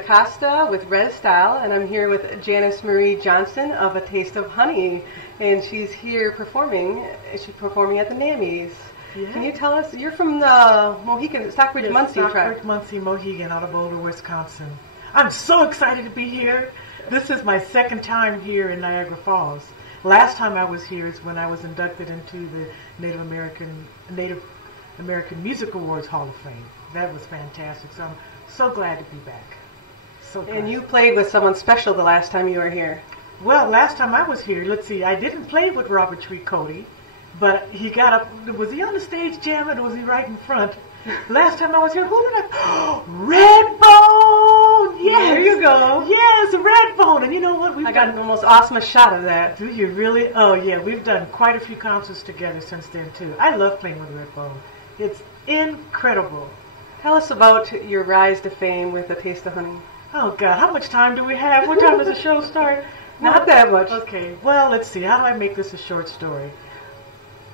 Acosta with RezStyle, and I'm here with Janice-Marie Johnson of A Taste of Honey, and she's here performing. She's performing at the NAMMYs. Yeah. Can you tell us, you're from the Mohegan, Stockbridge, Muncie tribe. Stockbridge, Muncie, Mohegan, out of Boulder, Wisconsin. I'm so excited to be here. This is my second time here in Niagara Falls. Last time I was here is when I was inducted into the Native American Music Awards Hall of Fame. That was fantastic. So I'm so glad to be back. So glad. And you played with someone special the last time you were here. Well, last time I was here, let's see, I didn't play with Robert Tree Cody, but he got up. Was he on the stage jamming, or was he right in front? Last time I was here, who did I? Redbone! Yes! There you go. Yes, Redbone. And you know what? I got the most awesome shot of that. Do you really? Oh, yeah. We've done quite a few concerts together since then, too. I love playing with Redbone. It's incredible. Tell us about your rise to fame with A Taste of Honey. Oh, God. How much time do we have? What time does the show start? Not that much. Okay. Well, let's see. How do I make this a short story?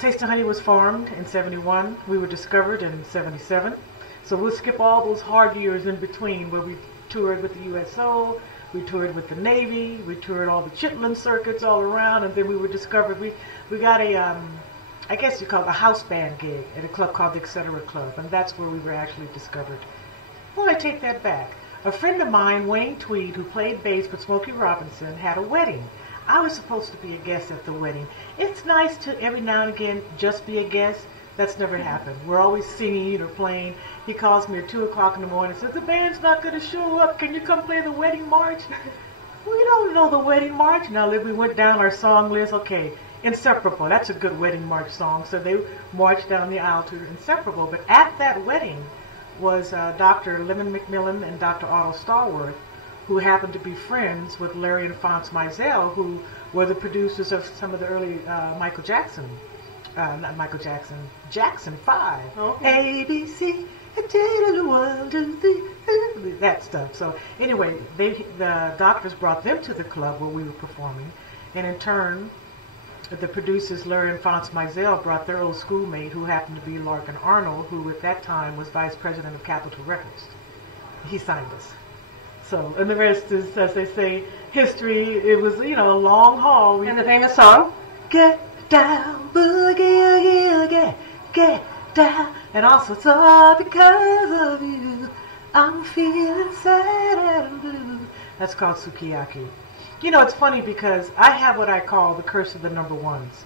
Taste of Honey was formed in 71. We were discovered in 77. So we'll skip all those hard years in between where we toured with the USO, we toured with the Navy, we toured all the Chitlin circuits all around, and then we were discovered. We got a, I guess you call it a house band gig at a club called the Etc. Club, and that's where we were actually discovered. Well, I take that back. A friend of mine, Wayne Tweed, who played bass with Smokey Robinson, had a wedding. I was supposed to be a guest at the wedding. It's nice to every now and again just be a guest. That's never happened. We're always singing or playing. He calls me at 2 o'clock in the morning and says, the band's not going to show up. Can you come play the wedding march? We don't know the wedding march. Now we went down our song list. Okay, Inseparable. That's a good wedding march song. So they marched down the aisle to Inseparable. But at that wedding was Dr. Lemon McMillan and Dr. Otto Stallworth, who happened to be friends with Larry and Fonz Mizell, who were the producers of some of the early Michael Jackson, not Michael Jackson, Jackson 5. Okay. A, B, C, one, two, three, that stuff. So anyway, the doctors brought them to the club where we were performing, and in turn, the producers Larry and Fonz Mizell brought their old schoolmate, who happened to be Larkin Arnold, who at that time was vice president of Capitol Records. He signed us. So, and the rest is, as they say, history. It was, a long haul. And the famous song? Get down, boogie, get down. And also, it's all because of you. I'm feeling sad and blue. That's called Sukiyaki. It's funny because I have what I call the curse of the number ones.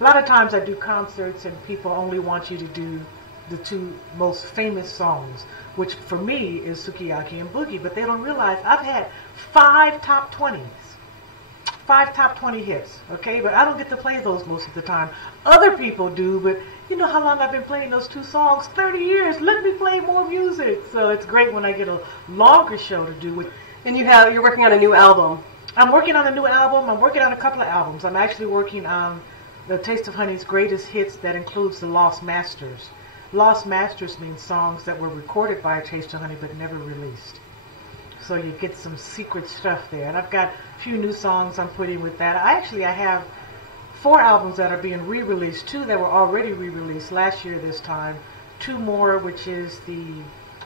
A lot of times I do concerts and people only want you to do the two most famous songs, which for me is Sukiyaki and Boogie, but they don't realize I've had 5 top 20s. 5 top 20 hits, okay? But I don't get to play those most of the time. Other people do, but you know how long I've been playing those 2 songs? 30 years. Let me play more music. So it's great when I get a longer show to do with. And you're working on a new album. I'm working on a new album. I'm working on a couple of albums. I'm actually working on the Taste of Honey's greatest hits that includes the Lost Masters. Lost Masters means songs that were recorded by A Taste of Honey but never released. So you get some secret stuff there. And I've got a few new songs I'm putting with that. I have 4 albums that are being re-released, 2 that were already re-released last year this time, 2 more, which is the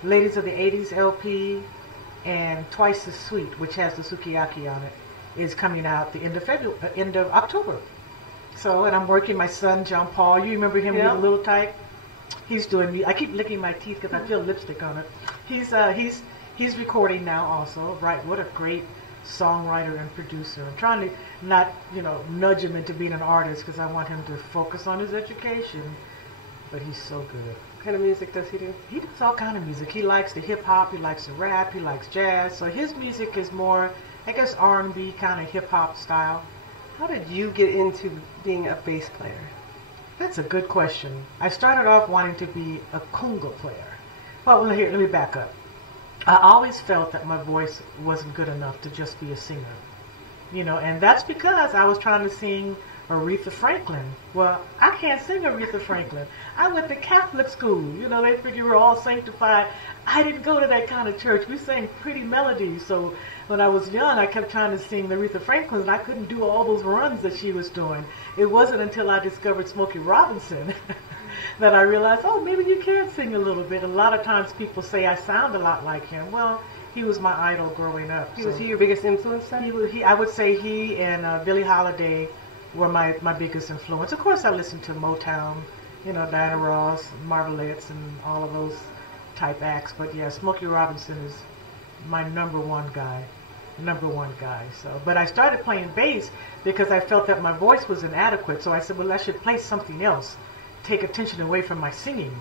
Ladies of the 80s LP and Twice as Sweet, which has the Sukiyaki on it, is coming out the end of October. So, and I'm working my son, John Paul. You remember him? Yep. He was a little tight. He's doing me. I keep licking my teeth because I feel lipstick on it. He's recording now also. Right, what a great songwriter and producer. I'm trying to not nudge him into being an artist because I want him to focus on his education. But he's so good. What kind of music does he do? He does all kind of music. He likes the hip hop. He likes the rap. He likes jazz. So his music is more, I guess, R&B kind of hip hop style. How did you get into being a bass player? That's a good question. I started off wanting to be a conga player. Well, here, let me back up. I always felt that my voice wasn't good enough to just be a singer. And that's because I was trying to sing Aretha Franklin. Well, I can't sing Aretha Franklin. I went to Catholic school. They figure we're all sanctified. I didn't go to that kind of church. We sang pretty melodies. So when I was young, I kept trying to sing the Aretha Franklin, and I couldn't do all those runs that she was doing. It wasn't until I discovered Smokey Robinson that I realized, oh, maybe you can sing a little bit. A lot of times people say I sound a lot like him. Well, he was my idol growing up. Was he your biggest influence then? I would say he and Billie Holiday were my biggest influence. Of course, I listened to Motown, you know, Diana Ross, Marvelettes, and all of those type acts. But yeah, Smokey Robinson is my number one guy. So, but I started playing bass because I felt that my voice was inadequate. So I said, well, I should play something else, take attention away from my singing.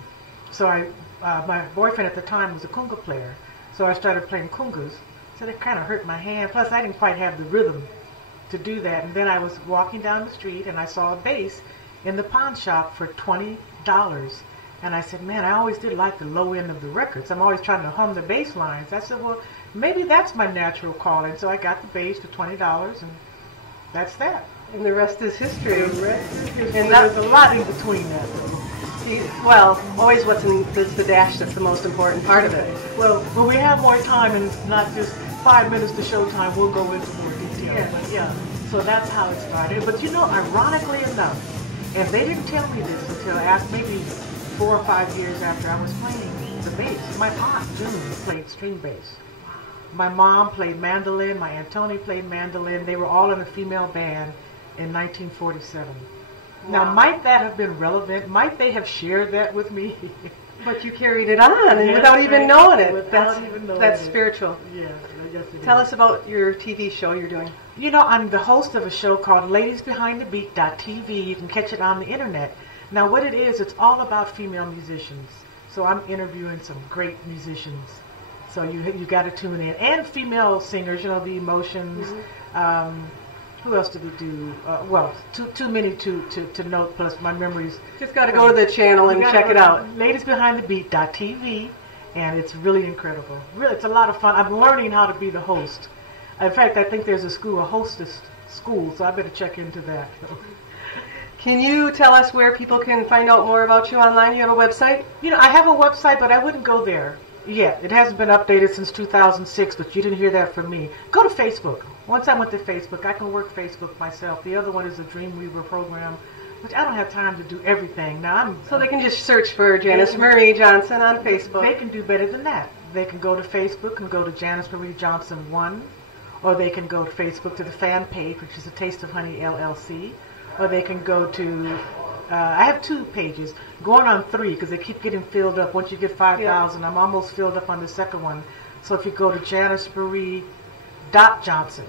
So my boyfriend at the time was a conga player. So I started playing congas. So it kind of hurt my hand. Plus, I didn't quite have the rhythm to do that. And then I was walking down the street and I saw a bass in the pawn shop for $20. And I said, man, I always did like the low end of the records. I'm always trying to hum the bass lines. I said, well, maybe that's my natural calling. So I got the bass for $20, and that's that. And the rest is history. And there's a lot in between that. Well, always what's in the dash that's the most important part of it. Well, when we have more time and it's not just 5 minutes to showtime, we'll go into more detail. Yeah. But yeah, so that's how it started. But you know, ironically enough, and they didn't tell me this until maybe 4 or 5 years after I was playing the bass. My aunt, June, played string bass. My mom played mandolin. My Aunt Tony played mandolin. They were all in a female band in 1947. Wow. Now, might that have been relevant? Might they have shared that with me? But you carried it on, and without even knowing it. That's spiritual. Yeah, I guess it Tell is. us about your TV show you're doing. You know, I'm the host of a show called LadiesBehindTheBeat.tv. You can catch it on the internet. Now, what it is, it's all about female musicians. So I'm interviewing some great musicians. So you got to tune in. And female singers, you know, the Emotions. Mm-hmm. Who else did we do? Well, too many to note, plus my memories. Just got to go to the channel and check it out. LadiesBehindTheBeat.tv, and it's really incredible. Really, it's a lot of fun. I'm learning how to be the host. In fact, I think there's a hostess school, so I better check into that. Can you tell us where people can find out more about you online? You have a website? You know, I have a website, but I wouldn't go there yet. It hasn't been updated since 2006, but you didn't hear that from me. Go to Facebook. Once I went to Facebook, I can work Facebook myself. The other one is the Dreamweaver program, which I don't have time to do everything. Now So they can just search for Janice-Marie Johnson on Facebook. They can do better than that. They can go to Facebook and go to Janice-Marie Johnson 1, or they can go to Facebook to the fan page, which is A Taste of Honey LLC, or they can go to, I have 2 pages, going on 3 because they keep getting filled up. Once you get 5,000, I'm almost filled up on the second one. So if you go to Janice-Marie.Johnson,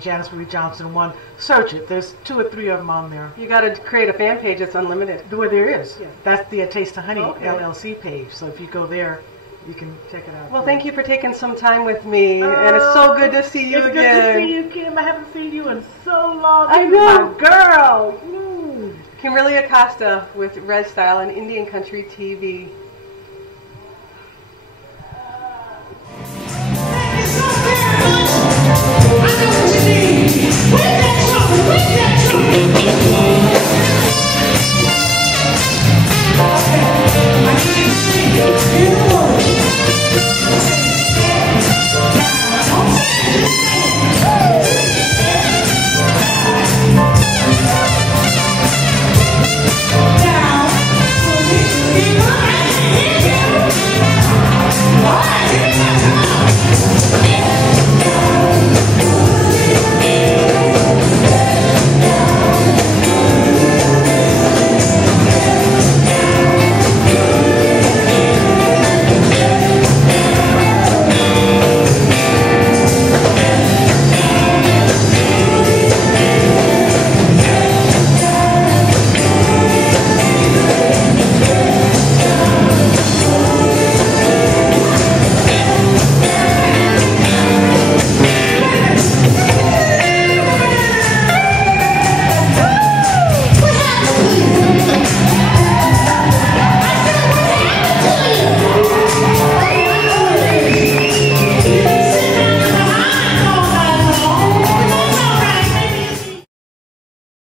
Janice-Marie Johnson 1, search it. There's 2 or 3 of them on there. You got to create a fan page that's unlimited. Where there is. Yeah. That's the A Taste of Honey LLC page. So if you go there, you can check it out. Well, thank you for taking some time with me, and it's so good to see you again. It's good to see you, Kim. I haven't seen you in so long. I know. My girl. Kimberlie Acosta with RezStyle and Indian Country TV.